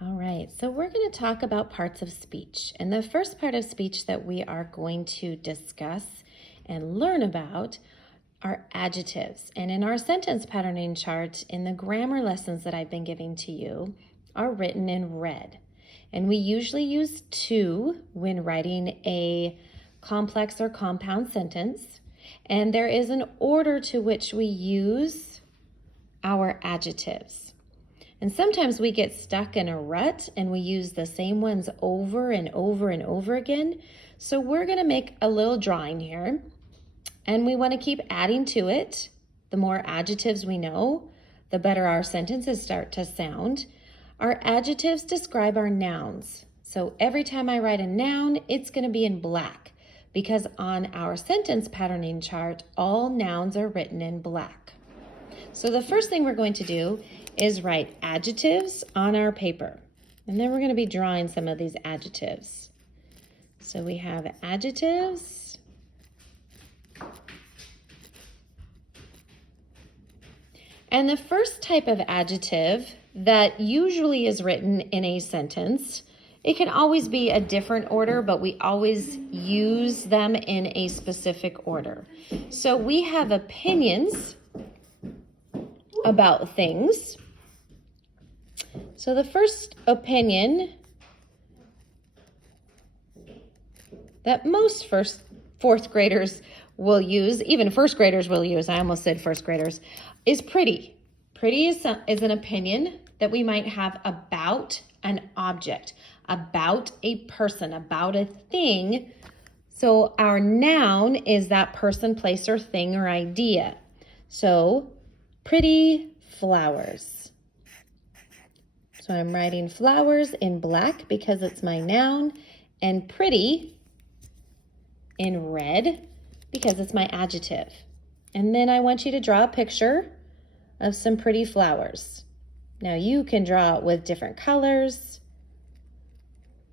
All right, so we're going to talk about parts of speech. And the first part of speech that we are going to discuss and learn about are adjectives. And in our sentence patterning chart, in the grammar lessons that I've been giving to you, are written in red. And we usually use to when writing a complex or compound sentence. And there is an order to which we use our adjectives. And sometimes we get stuck in a rut and we use the same ones over and over and over again. So we're going to make a little drawing here, and we want to keep adding to it. The more adjectives we know, the better our sentences start to sound. Our adjectives describe our nouns. So every time I write a noun, it's going to be in black because on our sentence patterning chart, all nouns are written in black. So the first thing we're going to do is write adjectives on our paper. And then we're going to be drawing some of these adjectives. So we have adjectives. And the first type of adjective that usually is written in a sentence, it can always be a different order, but we always use them in a specific order. So we have opinions about things. So the first opinion that most fourth graders will use, even first graders will use, I almost said first graders, is pretty. Pretty is an opinion that we might have about an object, about a person, about a thing. So our noun is that person, place, or thing or idea. So pretty flowers. So I'm writing flowers in black because it's my noun, and pretty in red because it's my adjective. And then I want you to draw a picture of some pretty flowers. Now you can draw it with different colors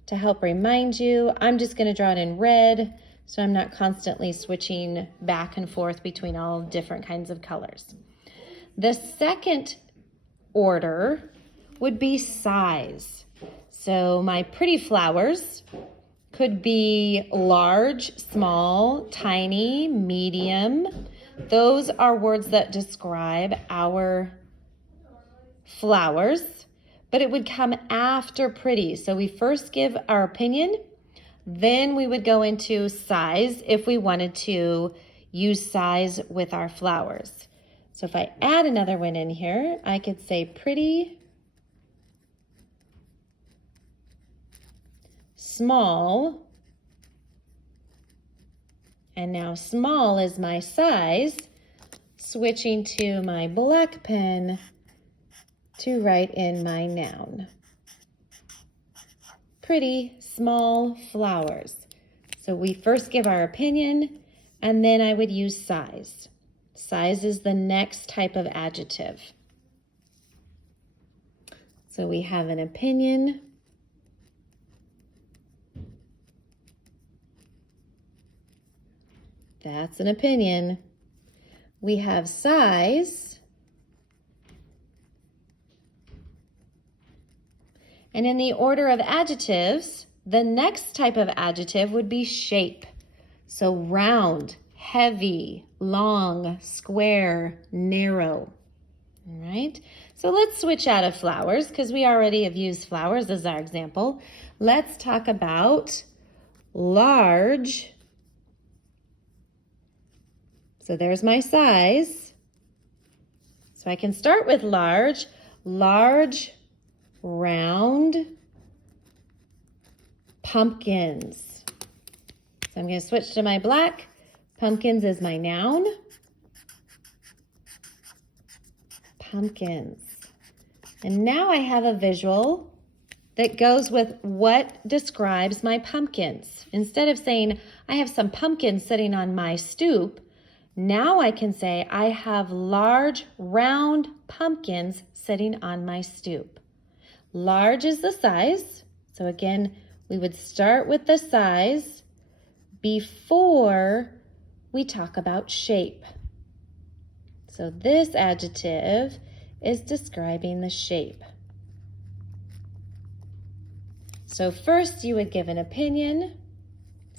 to help remind you. I'm just going to draw it in red so I'm not constantly switching back and forth between all different kinds of colors. The second order would be size. So my pretty flowers could be large, small, tiny, medium. Those are words that describe our flowers, but it would come after pretty. So we first give our opinion, then we would go into size if we wanted to use size with our flowers. So if I add another one in here, I could say pretty, small, and now small is my size, switching to my black pen to write in my noun. Pretty, small flowers. So we first give our opinion, and then I would use size. Size is the next type of adjective. So we have an opinion. That's an opinion. We have size. And in the order of adjectives, the next type of adjective would be shape. So round, heavy, long, square, narrow. All right, so let's switch out of flowers because we already have used flowers as our example. Let's talk about large. So there's my size. So I can start with large, round pumpkins. So I'm going to switch to my black. Pumpkins is my noun. Pumpkins. And now I have a visual that goes with what describes my pumpkins. Instead of saying, I have some pumpkins sitting on my stoop, now I can say, I have large, round pumpkins sitting on my stoop. Large is the size. So again, we would start with the size before we talk about shape. So this adjective is describing the shape. So first you would give an opinion.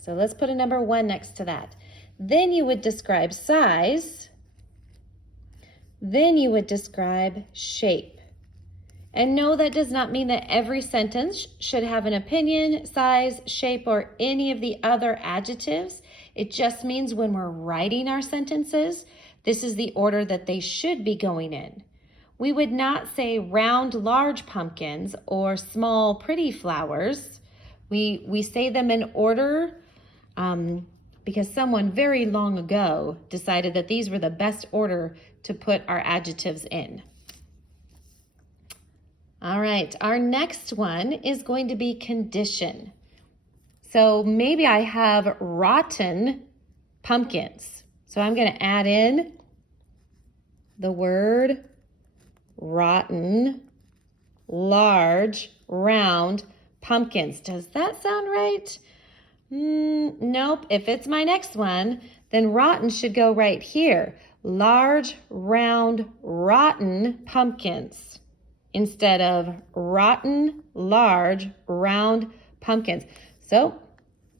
So let's put a number 1 next to that. Then you would describe size. Then you would describe shape. And no, that does not mean that every sentence should have an opinion, size, shape, or any of the other adjectives. It just means when we're writing our sentences, this is the order that they should be going in. We would not say round, large pumpkins or small, pretty flowers. We say them in order because someone very long ago decided that these were the best order to put our adjectives in. All right, our next one is going to be condition. So maybe I have rotten pumpkins. So I'm going to add in the word rotten, large, round pumpkins. Does that sound right? Nope. If it's my next one, then rotten should go right here. Large, round, rotten pumpkins instead of rotten, large, round pumpkins. So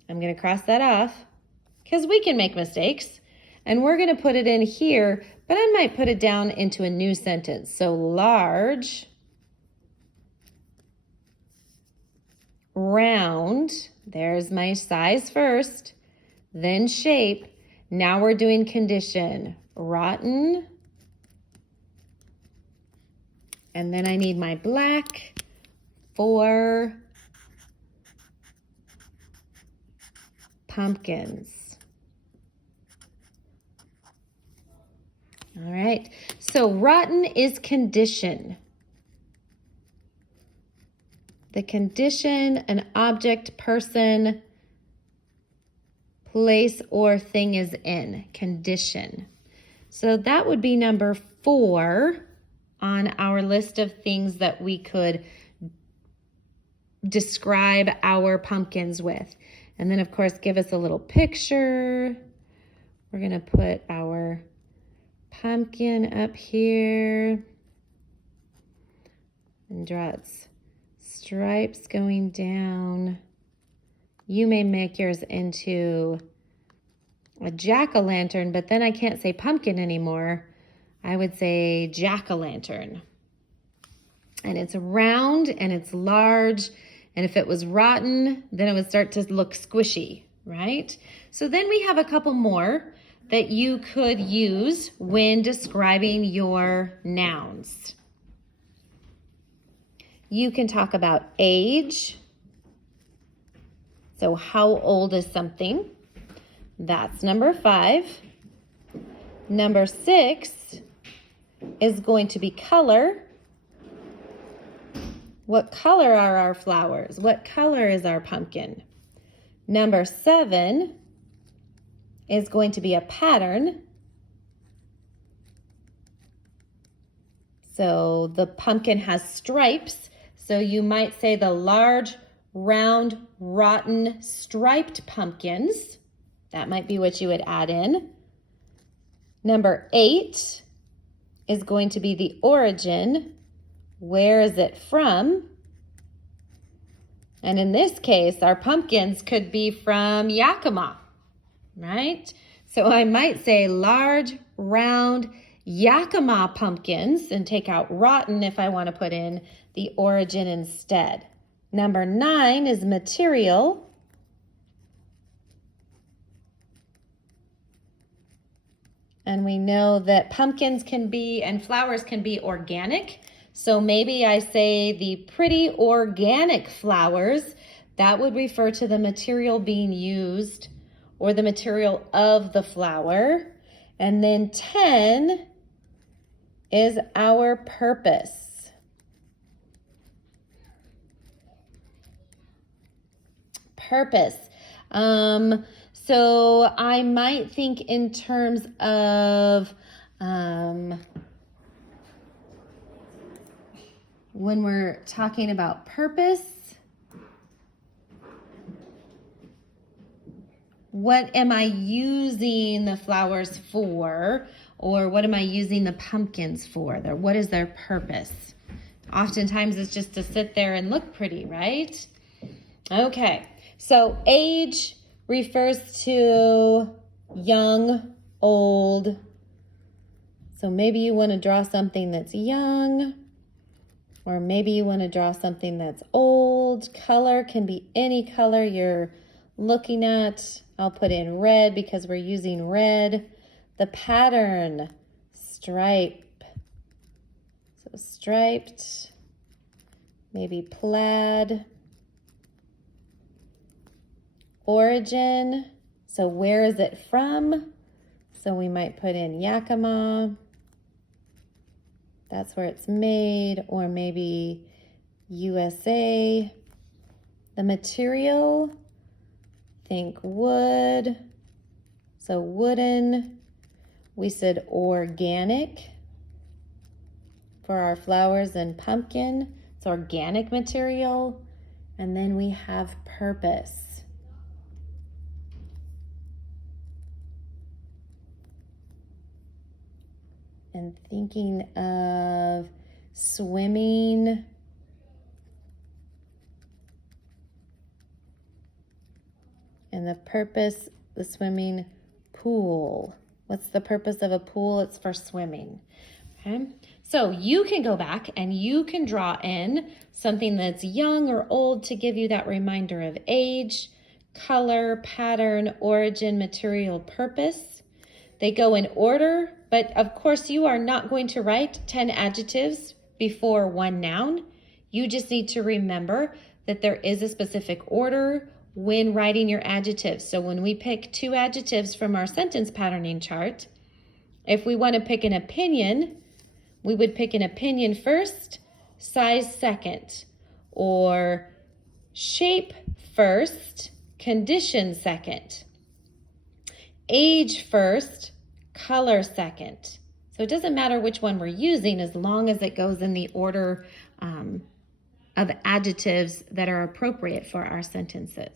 I'm going to cross that off because we can make mistakes. And we're going to put it in here, but I might put it down into a new sentence. So large, round, there's my size first, then shape. Now we're doing condition. Rotten, and then I need my black for pumpkins. All right, so rotten is condition. The condition, an object, person, place, or thing is in. Condition. So that would be number 4 on our list of things that we could describe our pumpkins with. And then, of course, give us a little picture. We're going to put our pumpkin up here and draw its stripes going down. You may make yours into a jack-o'-lantern, but then I can't say pumpkin anymore. I would say jack-o'-lantern. And it's round and it's large. And if it was rotten, then it would start to look squishy, right? So then we have a couple more that you could use when describing your nouns. You can talk about age. So how old is something? That's number 5. Number 6 is going to be color. What color are our flowers? What color is our pumpkin? Number 7 is going to be a pattern. So the pumpkin has stripes. So you might say the large, round, rotten, striped pumpkins. That might be what you would add in. Number 8 is going to be the origin. Where is it from? And in this case, our pumpkins could be from Yakima, right? So I might say large, round, Yakima pumpkins and take out rotten if I want to put in the origin instead. Number 9 is material. And we know that pumpkins can be, and flowers can be organic. So maybe I say the pretty organic flowers. That would refer to the material being used or the material of the flower. And then 10 is our purpose. Purpose. So I might think in terms of when we're talking about purpose, what am I using the flowers for? Or what am I using the pumpkins for? What is their purpose? Oftentimes it's just to sit there and look pretty, right? Okay, so age refers to young, old. So maybe you want to draw something that's young, or maybe you want to draw something that's old. Color can be any color you're looking at. I'll put in red because we're using red. The pattern, stripe. So striped, maybe plaid. Origin, so where is it from? So we might put in Yakima. That's where it's made, or maybe USA. The material, think wood. So wooden. We said organic for our flowers and pumpkin. It's organic material. And then we have purpose. And thinking of swimming, and the purpose, the swimming pool. What's the purpose of a pool? It's for swimming. Okay, so you can go back and you can draw in something that's young or old to give you that reminder of age, color, pattern, origin, material, purpose. They go in order, but of course you are not going to write 10 adjectives before one noun. You just need to remember that there is a specific order when writing your adjectives. So when we pick 2 adjectives from our sentence patterning chart, if we want to pick an opinion, we would pick an opinion first, size second, or shape first, condition second. Age first, color second. So it doesn't matter which one we're using as long as it goes in the order of adjectives that are appropriate for our sentences.